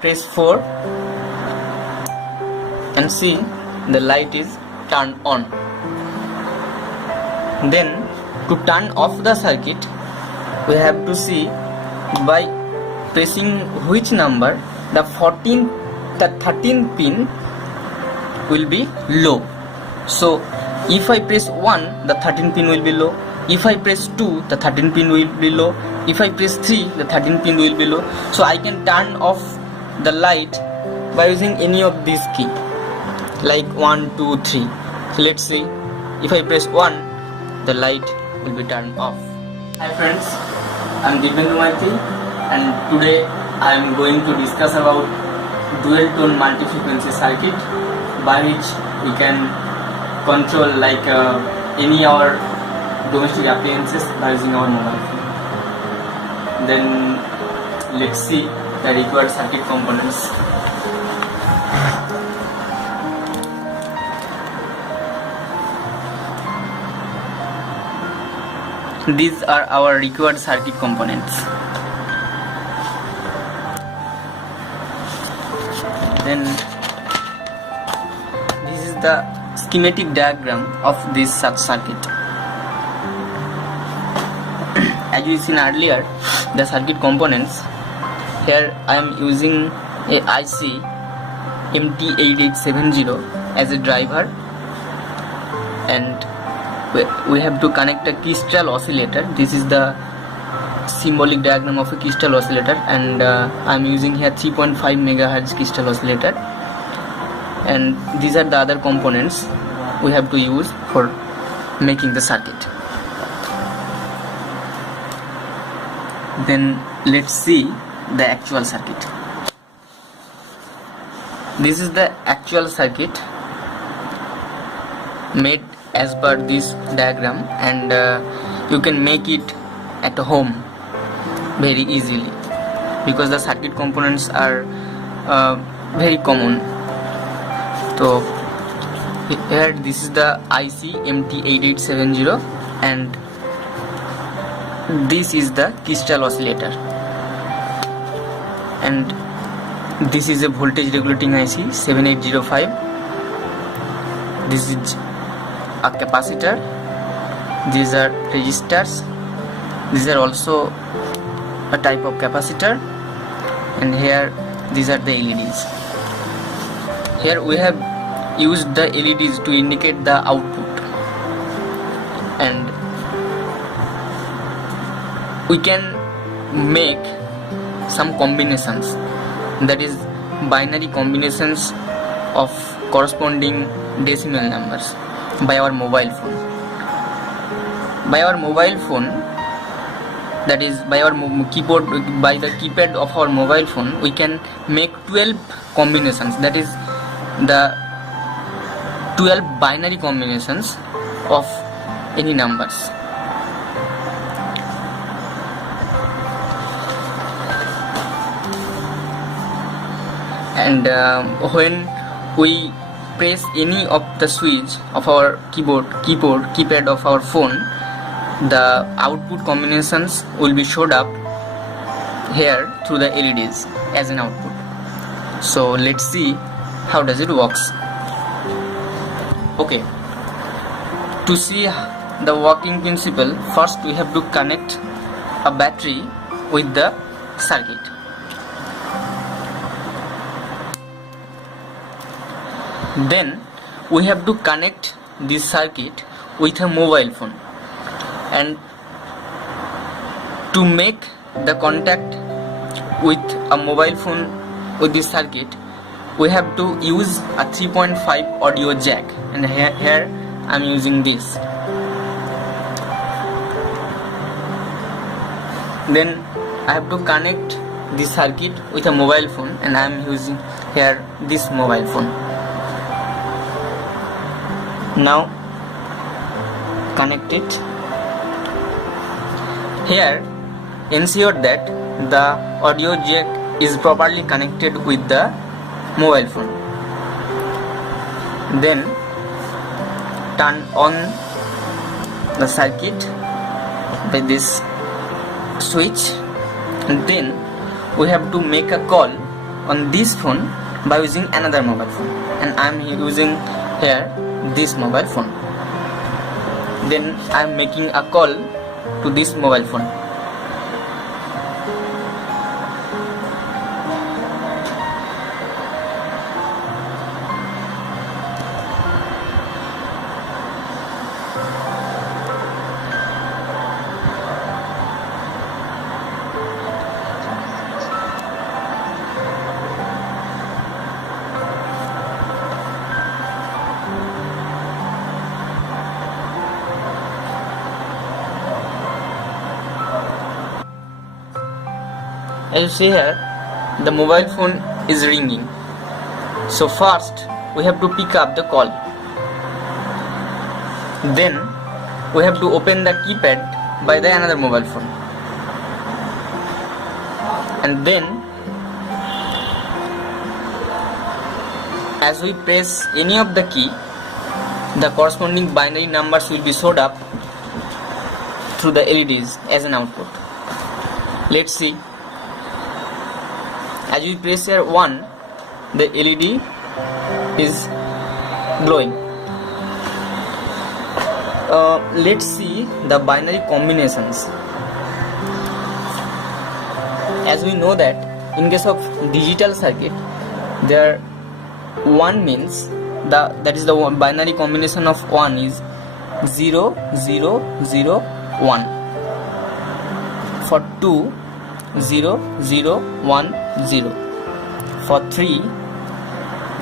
Press 4 and see the light is turned on. Then to turn off the circuit, we have to see by pressing which number the 13th pin will be low. So if I press 1, the 13th pin will be low. If I press 2, the 13th pin will be low. If I press 3, the 13th pin will be low. So I can turn off the light by using any of these key, like 1, 2, 3. So let's see. If I press 1, the light will be turned off. Hi friends, I'm Divendra and today I am going to discuss about dual tone multi-frequency circuit, by which we can control like any our domestic appliances by using our mobile phone. Then let's see the required circuit components. These are our required circuit components. Then this is the schematic diagram of this such circuit. As we seen earlier, the circuit components. Here I am using a IC MT8870 as a driver, and we have to connect a crystal oscillator. This is the symbolic diagram of a crystal oscillator, and I am using here 3.5 MHz crystal oscillator, and these are the other components we have to use for making the circuit. Then let's see the actual circuit. This is the actual circuit made as per this diagram, and you can make it at home very easily because the circuit components are very common. So here this is the IC MT8870 and this is the crystal oscillator, and this is a voltage regulating IC 7805. This is a capacitor. These are resistors. These are also a type of capacitor, and here these are the LEDs. Here we have used the LEDs to indicate the output, and we can make some combinations, that is binary combinations of corresponding decimal numbers by our mobile phone. By our mobile phone, that is by our keyboard, by the keypad of our mobile phone, we can make 12 combinations, that is the 12 binary combinations of any numbers. And when we press any of the switch of our keypad of our phone, the output combinations will be showed up here through the LEDs as an output. So let's see how does it works. Okay, to see the working principle, first we have to connect a battery with the circuit. Then we have to connect this circuit with a mobile phone, and to make the contact with a mobile phone with this circuit, we have to use a 3.5 audio jack, and here I am using this. Then I have to connect this circuit with a mobile phone, and I am using here this mobile phone. Now connect it. Here ensure that the audio jack is properly connected with the mobile phone. Then turn on the circuit by this switch, and then we have to make a call on this phone by using another mobile phone, and I am using here this mobile phone. Then I am making a call to this mobile phone. As you see here, the mobile phone is ringing. So first we have to pick up the call. Then we have to open the keypad by the another mobile phone. And then as we press any of the key, the corresponding binary numbers will be showed up through the LEDs as an output. Let's see. As we press here 1, the LED is glowing. Let's see the binary combinations. As we know that in case of digital circuit, there 1 means that is the binary combination of 1 is 0 0 0 1. For 2, 0 0 1 0. For 3,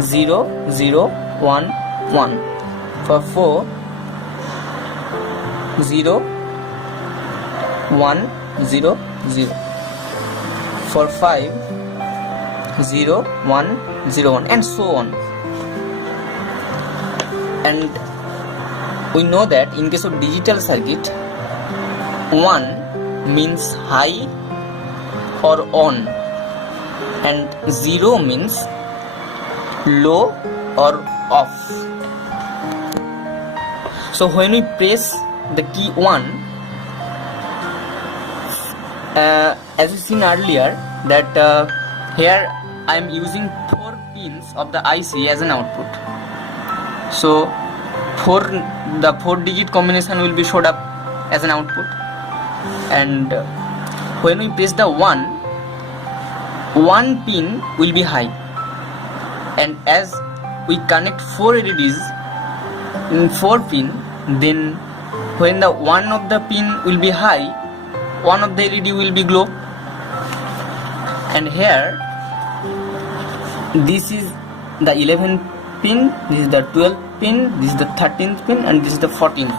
0 0 1 1. For 4, 0 1 0 0. For 5, 0 1 0 1, and so on. And we know that in case of digital circuit, 1 means high or on, and 0 means low or off. So when we press the key 1, as we seen earlier that here I am using 4 pins of the IC as an output. So the 4-digit combination will be showed up as an output, and when we press the 1 pin will be high, and as we connect 4 LEDs in 4 pin, then when the one of the pin will be high, one of the LED will be glow. And here this is the 11th pin, this is the 12th pin, this is the 13th pin, and this is the 14th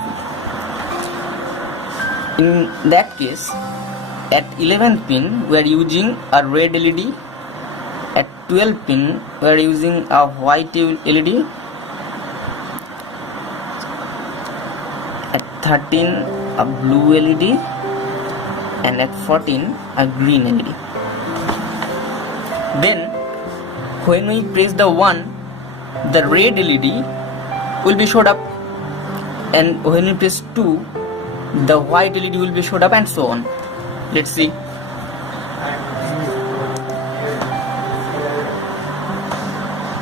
pin. In that case, at 11th pin we are using a red LED, at 12th pin we are using a white LED, at 13 a blue LED, and at 14 a green LED. Then when we press the 1, the red LED will be showed up, and when we press 2, the white LED will be showed up, and so on. Let's see.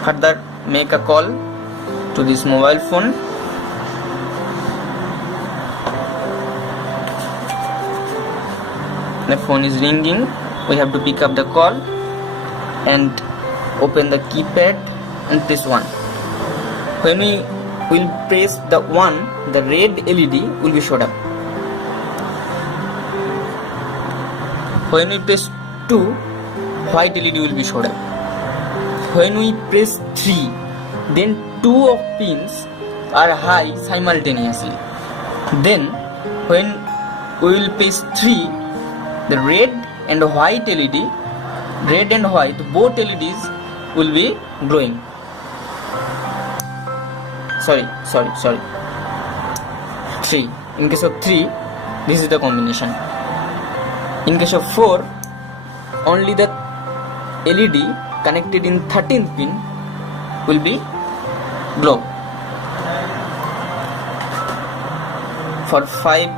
Further, make a call to this mobile phone. The phone is ringing. We have to pick up the call and open the keypad and press 1. When we will press the 1, the red LED will be showed up. When we press 2, white LED will be showed up. When we press 3, then 2 of pins are high simultaneously. Then when we will press 3, the red and white LED, red and white, both LEDs will be glowing. Sorry. 3. In case of 3, this is the combination. In case of 4, only the LED connected in 13th pin will be glow. For 5,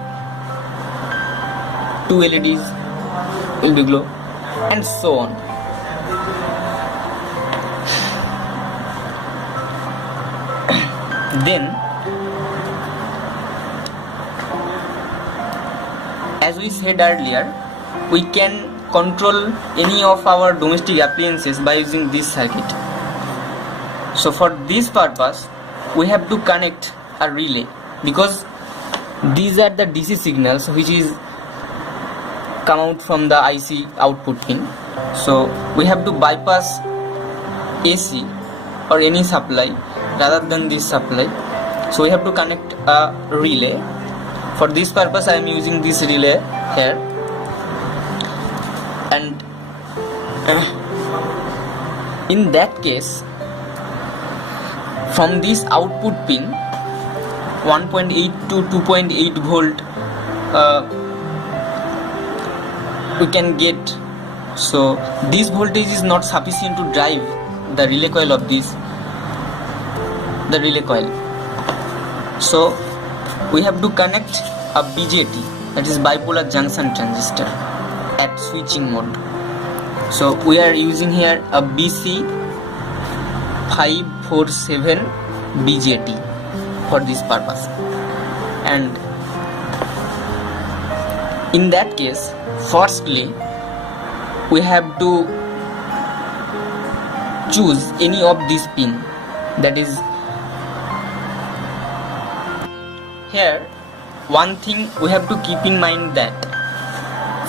2 LEDs will be glow, and so on. Then, as we said earlier, we can control any of our domestic appliances by using this circuit. So for this purpose, we have to connect a relay, because these are the DC signals which is come out from the IC output pin. So we have to bypass AC or any supply rather than this supply. So we have to connect a relay. For this purpose I am using this relay here, and in that case, from this output pin 1.8 to 2.8 volt we can get. So this voltage is not sufficient to drive the relay coil of the relay coil. So we have to connect a BJT, that is bipolar junction transistor, at switching mode. So we are using here a BC547 BJT for this purpose. And in that case, firstly we have to choose any of this pin. That is, here one thing we have to keep in mind, that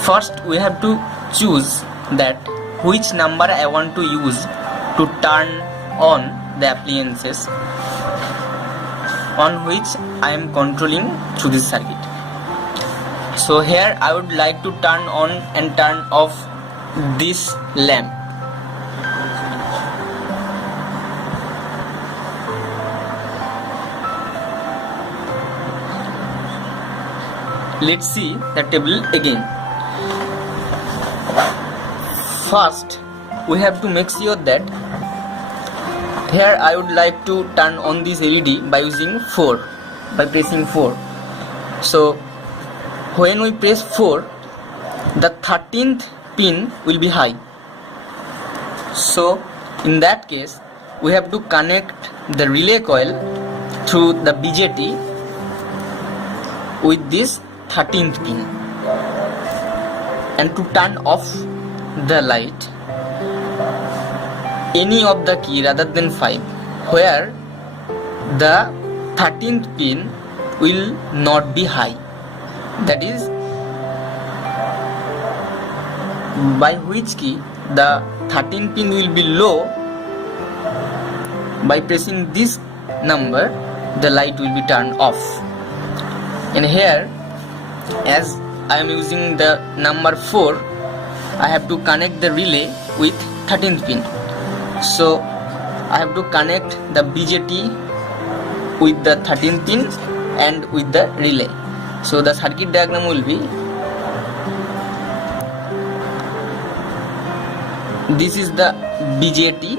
first we have to choose that which number I want to use to turn on the appliances on which I am controlling through this circuit. So here I would like to turn on and turn off this lamp. Let's see the table again. First we have to make sure that here I would like to turn on this LED by using 4, by pressing 4. So when we press 4, the 13th pin will be high. So in that case we have to connect the relay coil through the BJT with this 13th pin, and to turn off the light, any of the key rather than 5 where the 13th pin will not be high, that is by which key the 13th pin will be low. By pressing this number the light will be turned off. And here, as I am using the number 4, I have to connect the relay with 13th pin. So I have to connect the BJT with the 13th pin and with the relay. So the circuit diagram will be, this is the BJT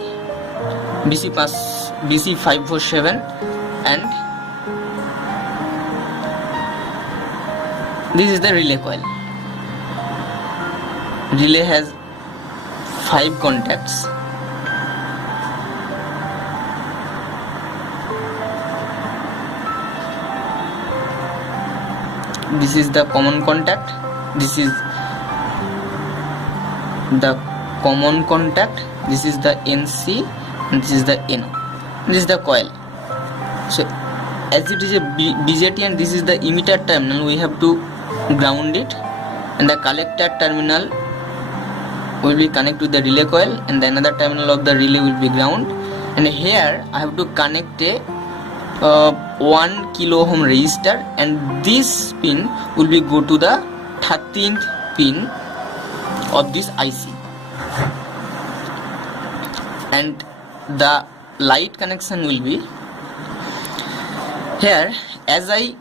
BC547, and this is the relay coil. Relay has 5 contacts. This is the common contact, this is the common contact, this is the NC, and this is the NO. This is the coil. So as it is a BJT and this is the emitter terminal, we have to ground it, and the collector terminal will be connected to the relay coil, and the another terminal of the relay will be ground. And here I have to connect a 1 kilo ohm resistor, and this pin will be go to the 13th pin of this IC, and the light connection will be here. As I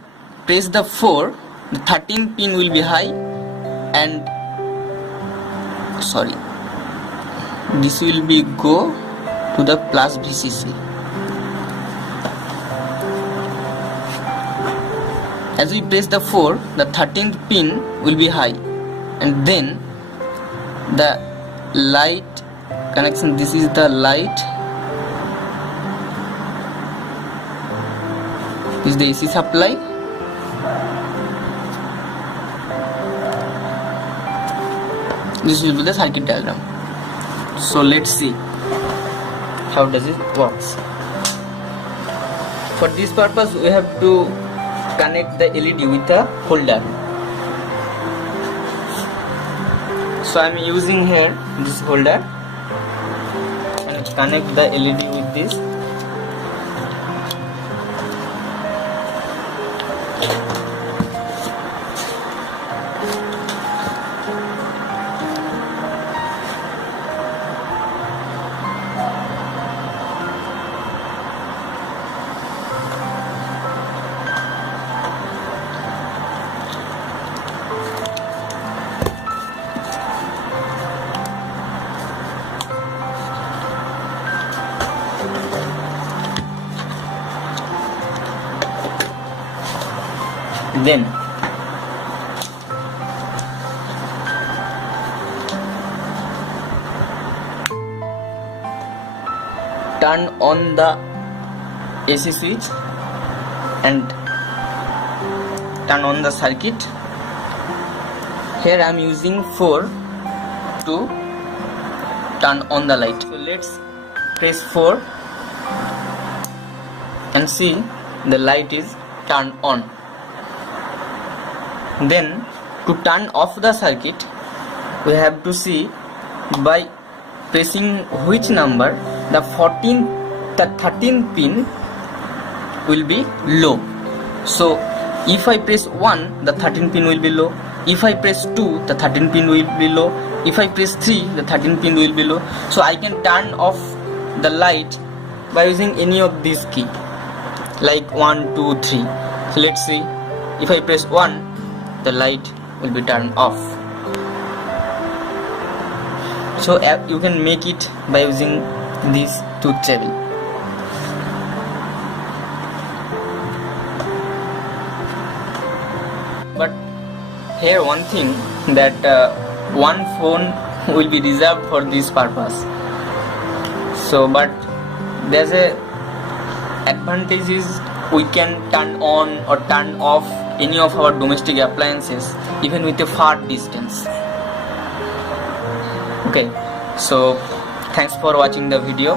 press the 4, the 13th pin will be high, and this will be go to the plus VCC. As we press the 4, the 13th pin will be high, and then the light connection, this is the light, This is the AC supply. This will be the circuit diagram. So let's see how does it works. For this purpose we have to connect the LED with a holder. So I am using here this holder and connect the LED with this. Then turn on the AC switch and turn on the circuit. Here I am using 4 to turn on the light. So let's press 4 and see the light is turned on. Then to turn off the circuit we have to see by pressing which number the 13th pin will be low. So if I press 1 the 13th pin will be low, if I press 2 the 13th pin will be low, if I press 3 the 13th pin will be low. So I can turn off the light by using any of these key like 1, 2, 3. So let's see, if I press 1 the light will be turned off. So you can make it by using this tooth cherry. But here one thing that one phone will be reserved for this purpose. So but there's a advantage is we can turn on or turn off any of our domestic appliances even with a far distance. Okay, so thanks for watching the video,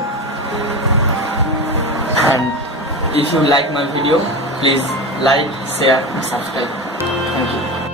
and if you like my video please like, share and subscribe. Thank you.